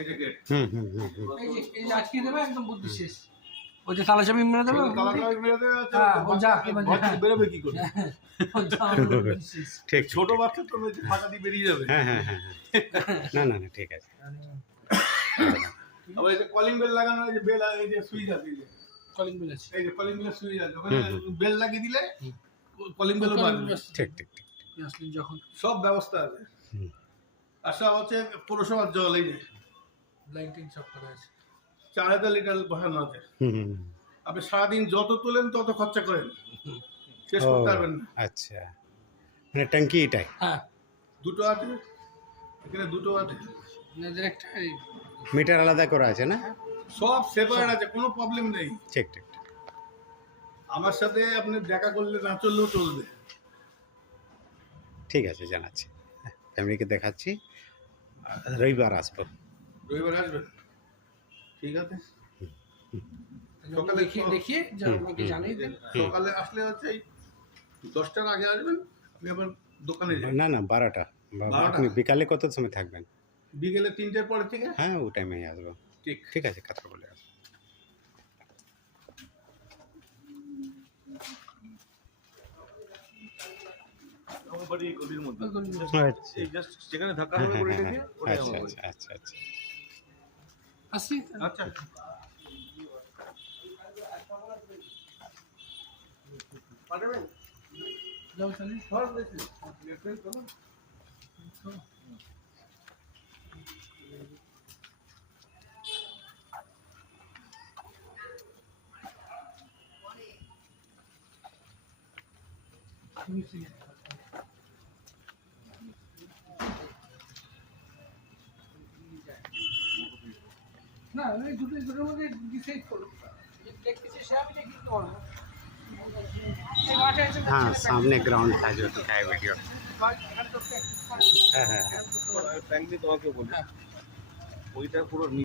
এই যে গেট এই যে আজকে দেবে একদম বুদ্ধি শেষ। ওই যে তালা চাবি মেরে দেবে। হ্যাঁ, ও যা বেরোবে কি করে? ঠিক ছোট বাচ্চা তো ফাঁকা দিয়ে বেরিয়ে যাবে। হ্যাঁ হ্যাঁ হ্যাঁ না না না ঠিক আছে। আবার এই যে কলিং বেল লাগানো, এই যে বেল, এই যে সুইচ আছে, এই যে কলিং বেল আছে। এই যে কলিং বেলের সুইচ আছে, ওখানে বেল লাগিয়ে দিলে কলিং বেলও বাজবে। ঠিক ঠিক ঠিক আসলে যখন সব ব্যবস্থা আছে। আচ্ছা হচ্ছে পৌরসভার জল, এই যে লাইটিং সব করা আছে। 4000 লিটার বসানো আছে। আপনি সারাদিন যত তোলেন তত খরচা করেন, শেষ করতে পারবেন না। আচ্ছা, মানে ট্যাঙ্কি এটাই? হ্যাঁ, দুটো আছে এখানে, দুটো আছে। এদের একটা মিটার আলাদা করা আছে না? সব সেপারেট আছে, কোনো প্রবলেম নেই। ঠিক ঠিক ঠিক। আমার সাথে আপনি দেখা করলে না চললেও চলবে। ঠিক আছে, জানাচ্ছি, ফ্যামিলিকে দেখাচ্ছি। রবিবার আসবো। রবিবার আসবেন? ঠিক আছে। সকালে দেখিয়ে আমাকে জানিয়ে দেন। সকালে আসলে হচ্ছে এই 10টার আগে আসবেন, আপনি আবার দোকানে যাবেন। না না 12টা। আপনি বিকালে কত সময় থাকবেন? বিকেলে 3টের পরে থেকে। হ্যাঁ, ও টাইমেই আসবো। ঠিক ঠিক আছে, কথা বলে আসবো। আমার বাড়ি এই গলির মধ্যে। আচ্ছা এই জাস্ট যেখানে ধাক্কা হবে গলিটাকে, ওটাই আচ্ছা আমার বাড়ি। আচ্ছা আচ্ছা আচ্ছা। আসি। আচ্ছা। পাঠাবেন? যাও তাহলে। সব দেখি। চলো। না, এই দুটোর মধ্যে ডিসাইড করো। দেখতেছি সে আমি দেখি তো না। এই মাঠে আছে। हाँ, सामने ग्राउंड था जो दिखाया वीडियो। हाँ हाँ ফ্র্যাঙ্কলি তোমাকে বলি, ওইটা পুরো